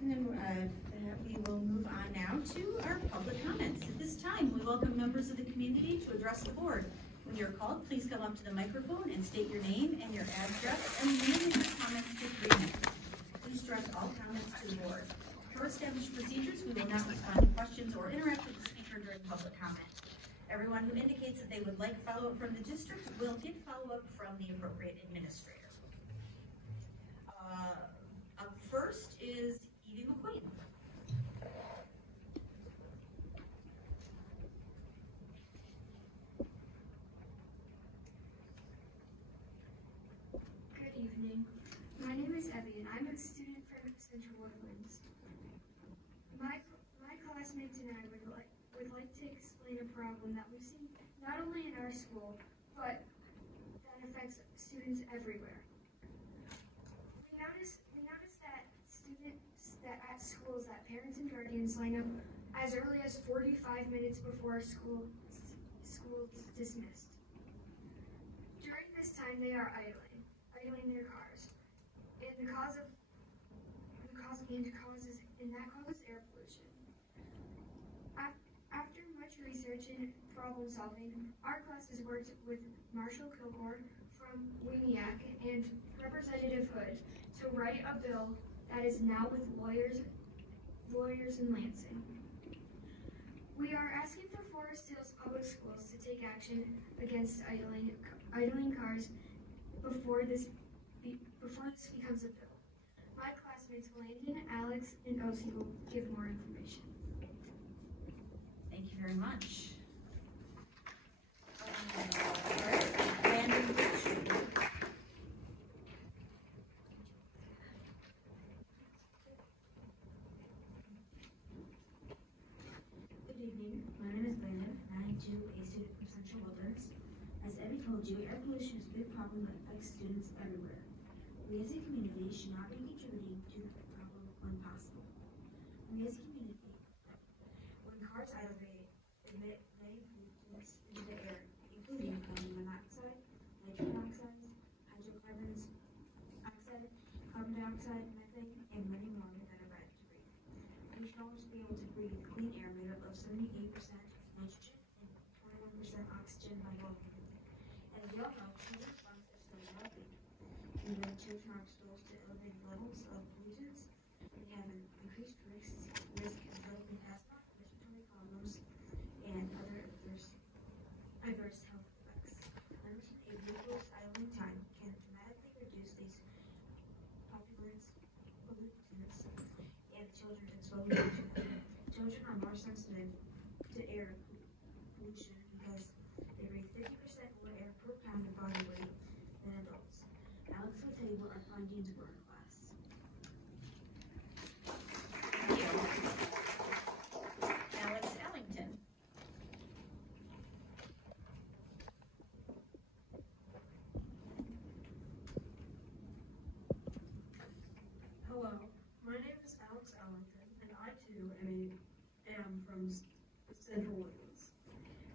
And then we will move on now to our public comments. At this time, we welcome members of the community to address the board. When you're called, please come up to the microphone and state your name and your address and limit your comments to 3 minutes. Please direct all comments to the board. Per established procedures, we will not respond to questions or interact with the speaker during public comment. Everyone who indicates that they would like follow-up from the district will get follow-up from the appropriate administrator. Up first is Evie McQueen. Good evening. My name is Evie, and I'm a student from Central Woodlands. My classmates and I would like to explain a problem that we see not only in our school, but that affects students everywhere. We noticed that at schools that parents and guardians line up as early as 45 minutes before school is dismissed. During this time, they are idling their cars, and that causes air pollution. After much research and problem solving, our class has worked with Marshall Kilgore from WENIAC and Representative Hood to write a bill that is now with lawyers in Lansing. We are asking for Forest Hills Public Schools to take action against idling cars before this becomes a bill. My classmates Landon, Alex, and Osi will give more information. Thank you very much. Landon, Good evening. My name is Brandon, and I am too a student from Central Woodlands. As Evie told you, air pollution is a big problem that affects students everywhere. We as a community should not be contributing to the problem when possible. We as a community, when cars idle, they emit many pollutants into the air, including carbon monoxide, nitrogen oxides, hydrocarbons, carbon dioxide, methane, and many more that are bad to breathe. We should always be able to breathe clean air made up of 78% nitrogen and 21% oxygen by volume. As you all know, children's lungs are still developing. And when children are exposed to elevated levels of pollutants, they have an increased risk of developing asthma, respiratory problems, and other adverse health effects. Limiting a vehicle's idling time can dramatically reduce these pollutants and children's exposure to them. Children are more sensitive to air pollution because they breathe 50% more air per pound of body weight than adults. Alex will tell you what our findings were in class. thank you. Alex Ellington. Hello, my name is Alex Ellington, and I too am from Central Woodlands.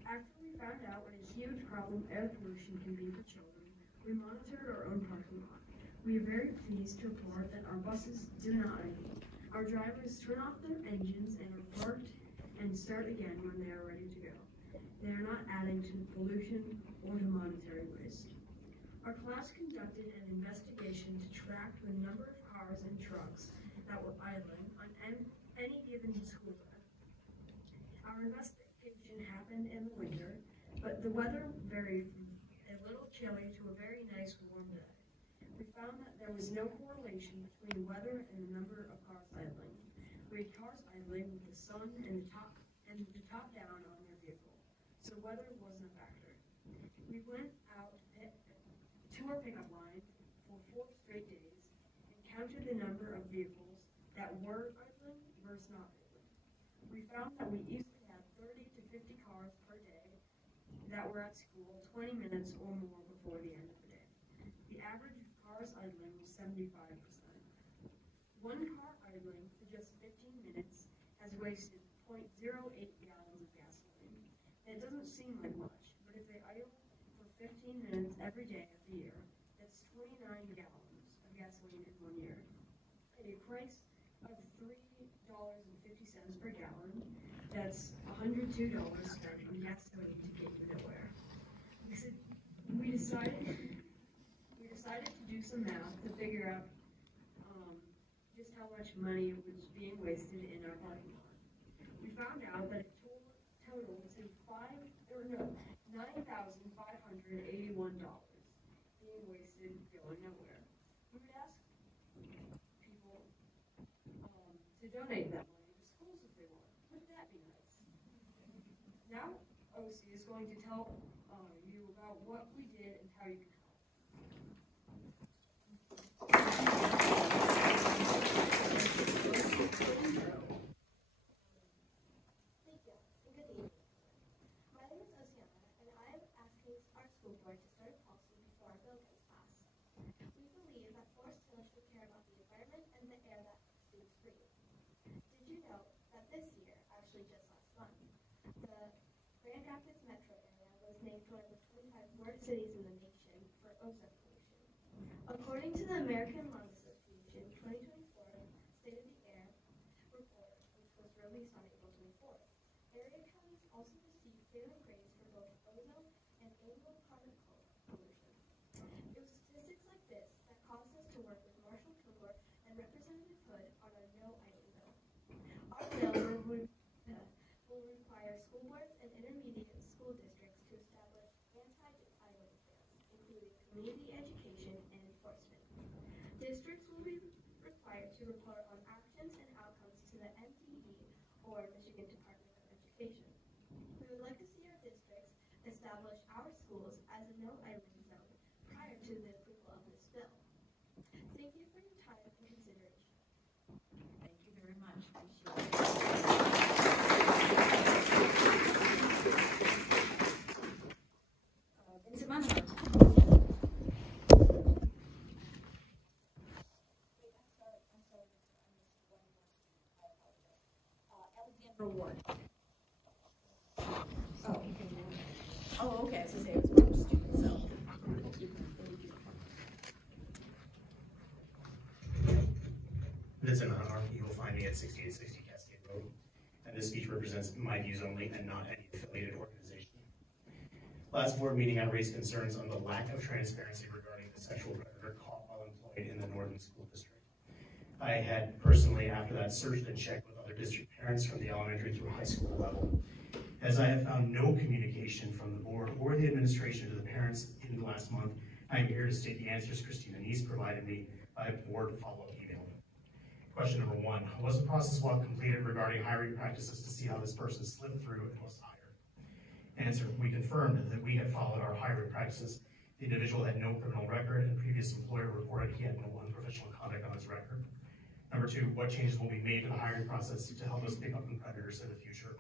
After we found out what a huge problem air pollution can be for children, we monitored our own parking lot. We are very pleased to report that our buses do not idle. Our drivers turn off their engines and are parked and start again when they are ready to go. They are not adding to pollution or to monetary waste. Our class conducted an investigation to track the number of cars and trucks that were idling on any given school day. Our investigation happened in the winter, but the weather varied from a little chilly to a very nice warm day. We found that there was no correlation between weather and the number of cars idling. We had cars idling with the sun and the top down on their vehicle, so weather wasn't a factor. We went out to our pickup line for 4 straight days and counted the number of vehicles that were idling versus not idling. We found that we easily had 30 to 50 cars per day that were at school 20 minutes or more before the end of the day. The average of cars idling was 75%. One car idling for just 15 minutes has wasted 0.08 gallons of gasoline. It doesn't seem like much, but if they idle for 15 minutes every day of the year, that's 29 gallons of gasoline in 1 year. At a price of $3.50 per gallon. That's $102 spent on gasoline to get you nowhere. We decided to do some math to figure out just how much money was being wasted in our parking lot. We found out that a total was $9,581 being wasted going nowhere. We would ask people to donate that money to schools if they want. Wouldn't that be nice? Now, OC is going to tell you about what we did and how you can help. Thank you, and good evening. My name is Oceana, and I am asking our school board to start a policy before our bill gets passed. We believe that forced sales should care about the environment and the air that students breathe. Did you know that this year, actually just last month, the Grand Rapids metro area was named one of the 25 worst cities in the nation for ozone pollution? According to the American Lung Association 2024 State of the Air report, which was released on April 24th, area counties also received failing grades for both ozone and annual particle pollution. It was statistics like this that caused us to work with Marshall Kilgore and Representative Hood on our no idling bill. Our bill will require school boards and intermediate school districts to establish anti-idling plans, including community education and enforcement. Districts will be required to report on actions and outcomes to the MDE or Michigan Department of Education. We would like to see our districts establish our schools as a no idling zone prior to the approval of this bill. Thank you for your time and consideration. Thank you very much. Vincent Monahan. Reward. Oh, okay. Oh, okay. I was gonna say it was one student, so. Vincent Hunhar, you will find me at 6860 Cascade Road, and this speech represents my views only and not any affiliated organization. Last board meeting, I raised concerns on the lack of transparency regarding the sexual predator caught while employed in the Northern School District. I had personally, after that, searched and checked with other district parents from the elementary through high school level. As I have found no communication from the board or the administration to the parents in the last month, I am here to state the answers Christina Neese provided me by a board follow-up email. Question number 1, was the process walk completed regarding hiring practices to see how this person slipped through and was hired? Answer, we confirmed that we had followed our hiring practices. The individual had no criminal record, and previous employer reported he had no unprofessional conduct on his record. Number 2, what changes will be made to the hiring process to help us pick up on predators in the future?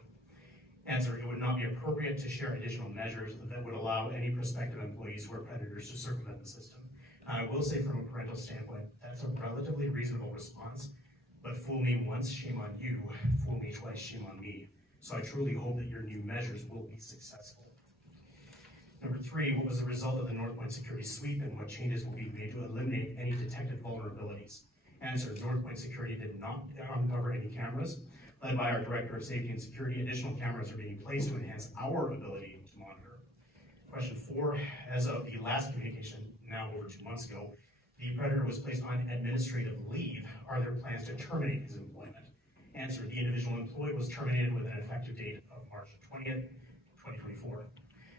Answer, it would not be appropriate to share additional measures that would allow any prospective employees who are predators to circumvent the system. I will say from a parental standpoint, that's a relatively reasonable response, but fool me once, shame on you, fool me twice, shame on me. So I truly hope that your new measures will be successful. Number 3, what was the result of the North Point security sweep and what changes will be made to eliminate any detected vulnerabilities? Answer, North Point Security did not uncover any cameras. Led by our Director of Safety and Security, additional cameras are being placed to enhance our ability to monitor. Question 4, as of the last communication, now over 2 months ago, the predator was placed on administrative leave. Are there plans to terminate his employment? Answer, the individual employed was terminated with an effective date of March 20th, 2024.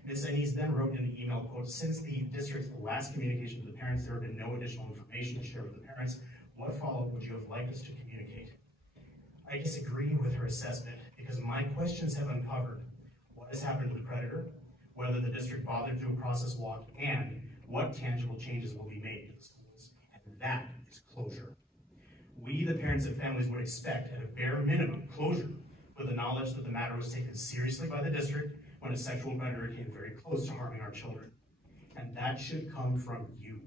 Ms. Anise then wrote in the email, quote, since the district's last communication to the parents, there have been no additional information to share with the parents. What follow-up would you have liked us to communicate? I disagree with her assessment because my questions have uncovered what has happened to the predator, whether the district bothered to do a process walk, and what tangible changes will be made to the schools. And that is closure. We, the parents and families, would expect, at a bare minimum, closure with the knowledge that the matter was taken seriously by the district when a sexual predator came very close to harming our children. And that should come from you.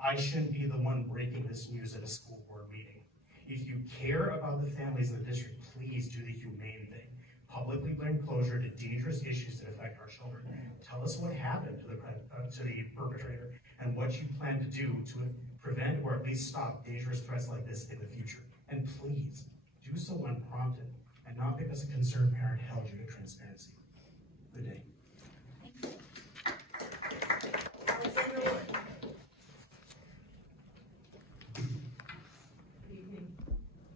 I shouldn't be the one breaking this news at a school board meeting. If you care about the families in the district, please do the humane thing. Publicly bring closure to dangerous issues that affect our children. Tell us what happened to the perpetrator and what you plan to do to prevent or at least stop dangerous threats like this in the future. And so when prompted, and not because a concerned parent held you to transparency. Good day. Good evening.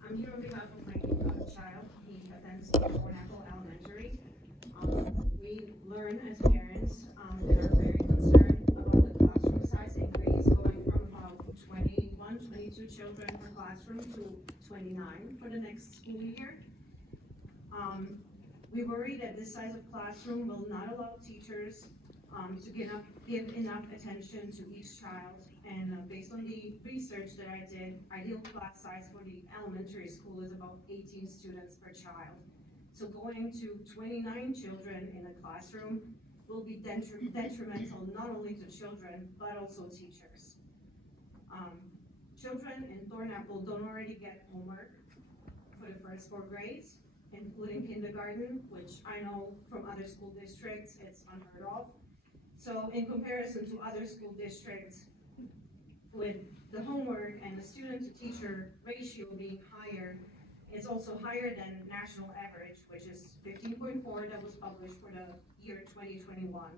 I'm here on behalf of my child. He attends Cornapple Elementary. We learn as parents that are very concerned about the classroom size increase going from about 21, 22 children per classroom to 29 for the next school year. We worry that this size of classroom will not allow teachers to give enough attention to each child. And based on the research that I did, ideal class size for the elementary school is about 18 students per child. So going to 29 children in a classroom will be detrimental not only to children, but also teachers. Children in Thornapple don't already get homework for the first 4 grades, including kindergarten, which I know from other school districts, it's unheard of. So in comparison to other school districts, with the homework and the student-to-teacher ratio being higher, it's also higher than national average, which is 15.4 that was published for the year 2021.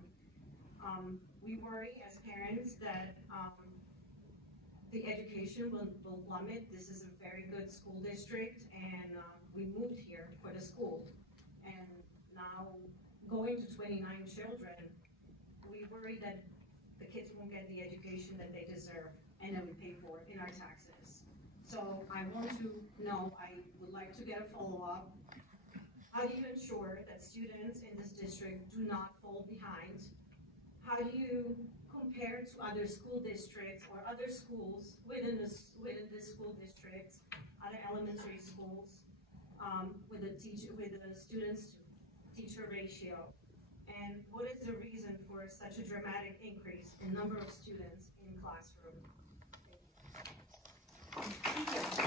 We worry as parents that the education will plummet. This is a very good school district, and we moved here for the school. And now going to 29 children, we worry that the kids won't get the education that they deserve and that we pay for in our taxes. So I want to know, I would like to get a follow-up. How do you ensure that students in this district do not fall behind? How do you compare to other school districts or other schools within this school district, other elementary schools, with the students-to-teacher ratio? And what is the reason for such a dramatic increase in number of students in classroom? Thank you.